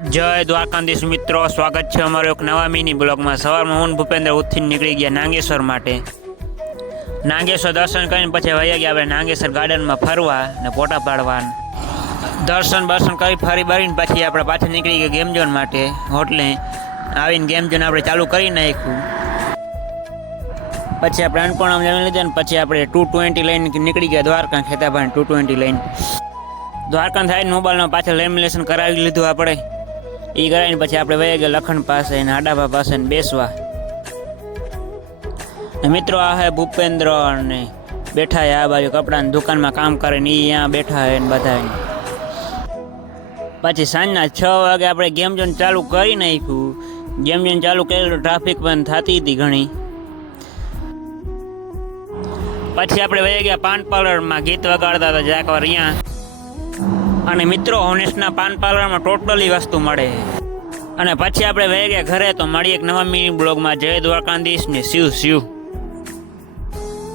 જય દ્વારકાધીશ મિત્રો, સ્વાગત છે અમારો એક નવા મિની બ્લોગમાં। સવારમાં હું ભૂપેન્દ્ર ઉઠીને નીકળી ગયા નાગેશ્વર માટે। નાગેશ્વર દર્શન કરીને પછી વહી ગયા આપણે નાગેશ્વર ગાર્ડનમાં ફરવા ને ફોટા પાડવા। દર્શન કરી ફરી બરીને પછી આપણે પાછા નીકળી ગયા ગેમ ઝોન માટે। હોટલે આવીને ગેમ ઝોન આપણે ચાલુ કરી નાખ્યું। પછી આપણે અન્નપૂર્ણામાં જમી લીધા ને પછી આપણે 220 લઈને નીકળી ગયા દ્વારકા। ખેતાભાઈ 220 લઈને દ્વારકા થાય મોબાઈલમાં પાછળ લેમિનેશન કરાવી લીધું આપણે। એ કરાવીને પછી આપણે વહી ગયા લખણ પાસે ને આડાભા પાસે ને બેસવા। મિત્રો આ હે ભૂપેન્દ્ર ને બેઠા આ બાજુ કપડાની દુકાનમાં કામ કરે ને એ અહીંયા બેઠા હે ને બધા। પછી સાંજના 6 વાગે આપણે ગેમ ઝોન ચાલુ કરી નાખ્યું। ગેમ ઝોન ચાલુ કરેલું, ટ્રાફિક પણ થતી હતી ઘણી। પછી આપણે વહી ગયા પાન પાર્લરમાં, ગીત વગાડતા હતા જાકવાર અહીંયા। અને મિત્રો હોનેસ્ટના પાન પાર્લરમાં ટોટલી વસ્તુ મળે। અને પછી આપણે વહી ગયા ઘરે। તો મળીએ એક નવા મિની બ્લોગમાં। જય દ્વારકાધીશ ને શિવ શિવ।